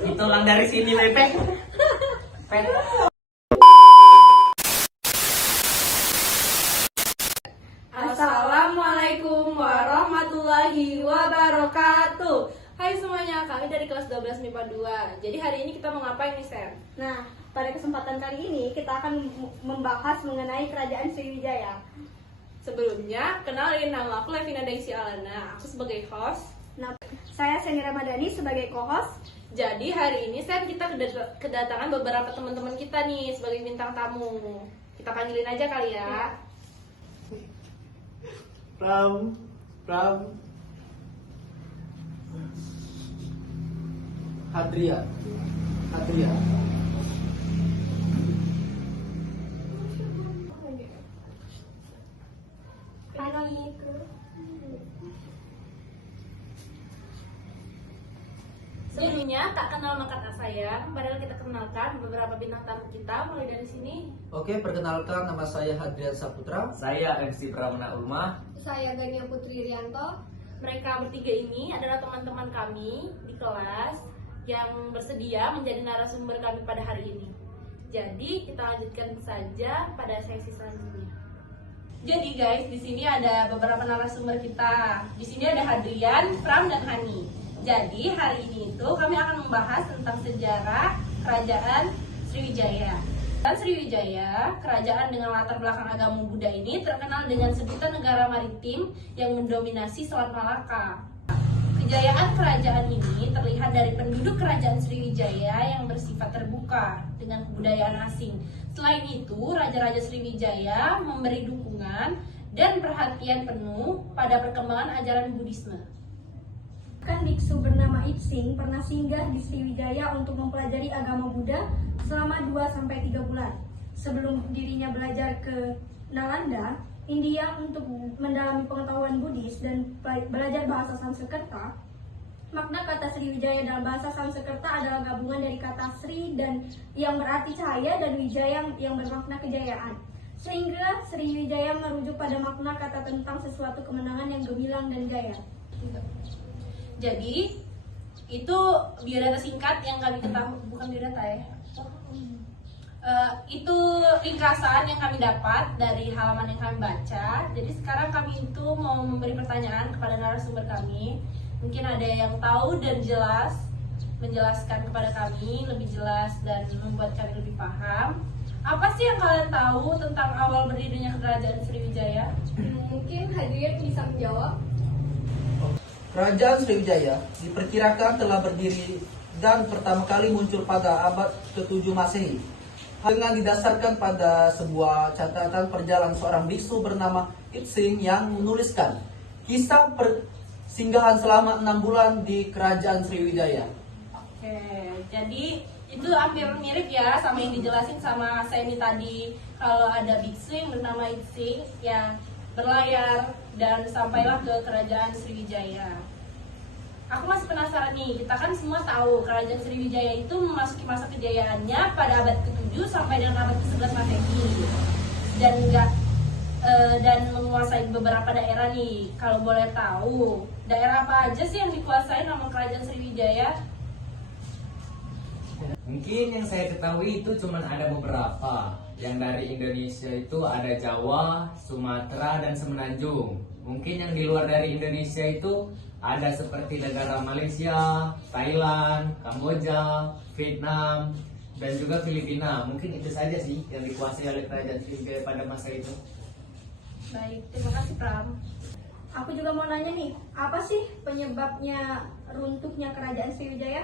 Ditulang dari sini, Pepe. Pepe. Assalamualaikum warahmatullahi wabarakatuh. Hai semuanya, kami dari kelas 12 MIPA 2. Jadi hari ini kita mau ngapain nih, Sen? Nah, pada kesempatan kali ini kita akan membahas mengenai Kerajaan Sriwijaya. Sebelumnya, kenalin, nama aku Levina Daisy Alana. Aku sebagai host. Nah, saya Seni Ramadhani sebagai co-host. Jadi hari ini Sen, kita kedatangan beberapa teman-teman kita nih sebagai bintang tamu. Kita panggilin aja kali ya. Pram. Hadria. Sebelumnya, tak kenal maka tak sayang. Padahal kita kenalkan beberapa bintang tamu kita mulai dari sini. Oke, perkenalkan nama saya Hadrian Saputra. Saya MC Pramana Ulma. Saya Gania Putri Rianto. Mereka bertiga ini adalah teman-teman kami di kelas yang bersedia menjadi narasumber kami pada hari ini. Jadi kita lanjutkan saja pada sesi selanjutnya. Jadi guys, di sini ada beberapa narasumber kita. Di sini ada Hadrian, Pram, dan Hani. Jadi hari ini itu kami akan membahas tentang sejarah Kerajaan Sriwijaya. Dan Sriwijaya, kerajaan dengan latar belakang agama Buddha ini terkenal dengan sebutan negara maritim yang mendominasi Selat Malaka. Kejayaan kerajaan ini terlihat dari penduduk kerajaan Sriwijaya yang bersifat terbuka dengan kebudayaan asing. Selain itu, Raja-Raja Sriwijaya memberi dukungan dan perhatian penuh pada perkembangan ajaran Buddhisme. Kan biksu bernama Ipsing pernah singgah di Sriwijaya untuk mempelajari agama Buddha selama 2-3 bulan. Sebelum dirinya belajar ke Nalanda, India untuk mendalami pengetahuan Buddhis dan belajar bahasa Sanskerta. Makna kata Sriwijaya dalam bahasa Sanskerta adalah gabungan dari kata Sri dan yang berarti cahaya dan Wijaya yang bermakna kejayaan. Sehingga Sriwijaya merujuk pada makna kata tentang sesuatu kemenangan yang gemilang dan jaya. Jadi itu biodata singkat yang kami ketahui, bukan biodata ya. Itu ringkasan yang kami dapat dari halaman yang kami baca. Jadi sekarang kami itu mau memberi pertanyaan kepada narasumber kami. Mungkin ada yang tahu dan jelas menjelaskan kepada kami lebih jelas dan membuat kami lebih paham. Apa sih yang kalian tahu tentang awal berdirinya Kerajaan Sriwijaya? Mungkin Hadrian bisa menjawab. Kerajaan Sriwijaya diperkirakan telah berdiri dan pertama kali muncul pada abad ke-7 Masehi. Dengan didasarkan pada sebuah catatan perjalanan seorang biksu bernama Ipsing yang menuliskan kisah persinggahan selama 6 bulan di Kerajaan Sriwijaya. Oke, jadi itu hampir mirip ya sama yang dijelasin sama Semi tadi. Kalau ada biksu yang bernama Ipsing yang berlayar dan sampailah ke Kerajaan Sriwijaya. Aku masih penasaran nih, kita kan semua tahu Kerajaan Sriwijaya itu memasuki masa kejayaannya pada abad ke-7 sampai dengan abad ke-11 Masehi. Dan menguasai beberapa daerah nih. Kalau boleh tahu, daerah apa aja sih yang dikuasai nama Kerajaan Sriwijaya? Mungkin yang saya ketahui itu cuma ada beberapa. Yang dari Indonesia itu ada Jawa, Sumatera, dan Semenanjung. Mungkin yang di luar dari Indonesia itu ada seperti negara Malaysia, Thailand, Kamboja, Vietnam, dan juga Filipina. Mungkin itu saja sih yang dikuasai oleh Kerajaan Sriwijaya pada masa itu. Baik, terima kasih Pram. Aku juga mau nanya nih, apa sih penyebabnya runtuhnya Kerajaan Sriwijaya?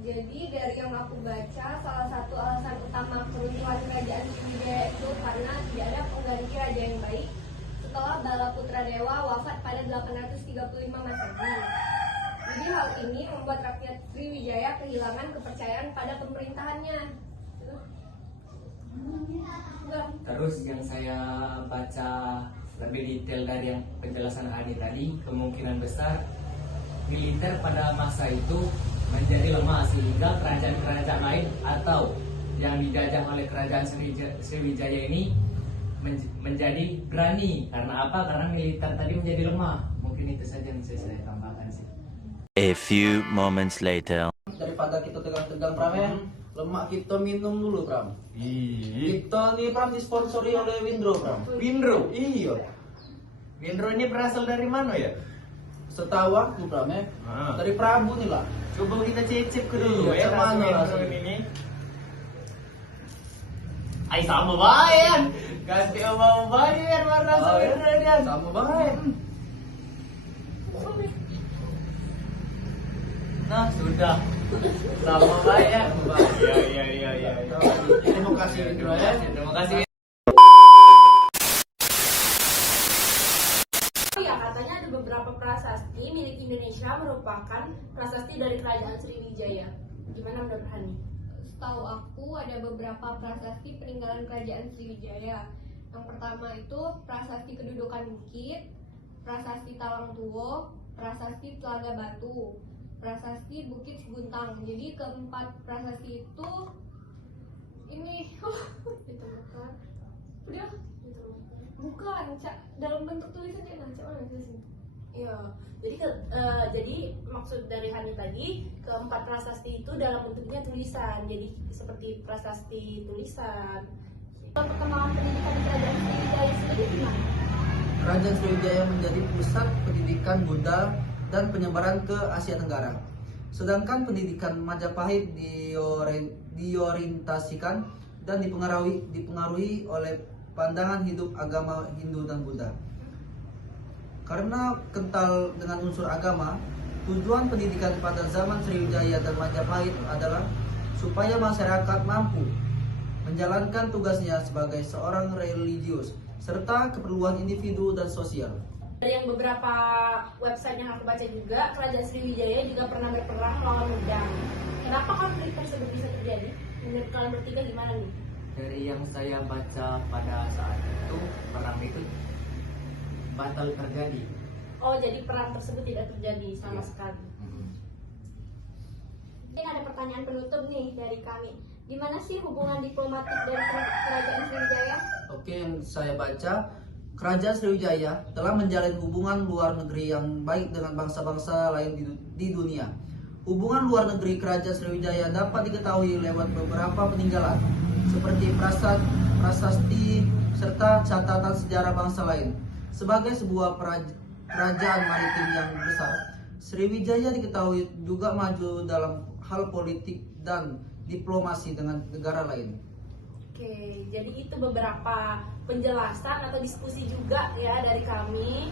Jadi dari yang aku baca, salah satu alasan utama keruntuhan Kerajaan Sriwijaya itu karena tidak ada pengganti raja yang baik setelah Balaputra Dewa wafat pada 835 Masehi. Jadi hal ini membuat rakyat Sriwijaya kehilangan kepercayaan pada pemerintahannya. Terus yang saya baca lebih detail dari yang penjelasan Adi tadi, kemungkinan besar militer pada masa itu menjadi lemah sehingga kerajaan-kerajaan lain atau yang dijajah oleh Kerajaan Sriwijaya ini menjadi berani. Karena apa? Karena militer tadi menjadi lemah. Mungkin itu saja yang bisa saya tambahkan sih. A few moments later. Daripada kita tegang-tegang Pram ya, lemak kita minum dulu Pram. Kita nih Pram disponsori oleh Windro Pram. Windro. Iya. Windro ini berasal dari mana ya? Setahu aku Pram ya, dari Prabu nih lah. Coba kita cicip ke dulu Iya, ya sama Windro rasanya. ini. Ay sama bayan. Kasih sama bayan warna Oh, ya? Windro dia. Sama banget. Nah, sudah. Sama bayan. Iya. Terima kasih Windro ya. Terima kasih. Ya, katanya ada beberapa prasasti milik Indonesia merupakan prasasti dari Kerajaan Sriwijaya. Gimana menurut Hani? Setahu aku ada beberapa prasasti peninggalan kerajaan Sriwijaya. Yang pertama itu prasasti kedudukan bukit, prasasti Talang Tuwo, prasasti Telaga Batu, prasasti Bukit Seguntang. Jadi keempat prasasti itu ini Ditemukan. udah Ditemukan. bukan Cak, dalam bentuk tulisan ya Cak, mana tulisan? Iya, jadi maksud dari Hani tadi keempat prasasti itu dalam bentuknya tulisan, jadi seperti prasasti tulisan. Perkembangan pendidikan di kerajaan Sriwijaya sendiri gimana? Kerajaan Sriwijaya menjadi pusat pendidikan Buddha dan penyebaran ke Asia Tenggara. Sedangkan pendidikan Majapahit diorientasikan dan dipengaruhi oleh pandangan hidup agama Hindu dan Buddha. Karena kental dengan unsur agama, tujuan pendidikan pada zaman Sriwijaya dan Majapahit adalah supaya masyarakat mampu menjalankan tugasnya sebagai seorang religius serta keperluan individu dan sosial. Dari yang beberapa website yang aku baca juga, Kerajaan Sriwijaya juga pernah berperang melawan Undang. Kenapa konflik tersebut bisa terjadi? Menurut kalian bertiga gimana nih? Dari yang saya baca pada saat itu, perang itu batal terjadi. Oh, jadi perang tersebut tidak terjadi sama sekali. Mungkin ada pertanyaan penutup nih dari kami. Gimana sih hubungan diplomatik dari kerajaan Sriwijaya? Oke, yang saya baca, Kerajaan Sriwijaya telah menjalin hubungan luar negeri yang baik dengan bangsa-bangsa lain di dunia. Hubungan luar negeri Kerajaan Sriwijaya dapat diketahui lewat beberapa peninggalan, seperti prasasti serta catatan sejarah bangsa lain. Sebagai sebuah kerajaan maritim yang besar, Sriwijaya diketahui juga maju dalam hal politik dan diplomasi dengan negara lain. Oke, jadi itu beberapa penjelasan atau diskusi juga ya dari kami.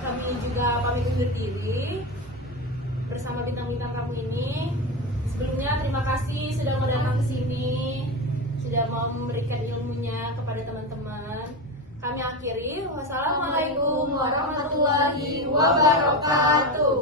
Kami juga pamit undur diri bersama bintang-bintang tamu ini. Sebelumnya terima kasih sudah mau datang ke sini, sudah mau memberikan ilmunya kepada teman-teman. Kami akhiri. Wassalamualaikum warahmatullahi wabarakatuh.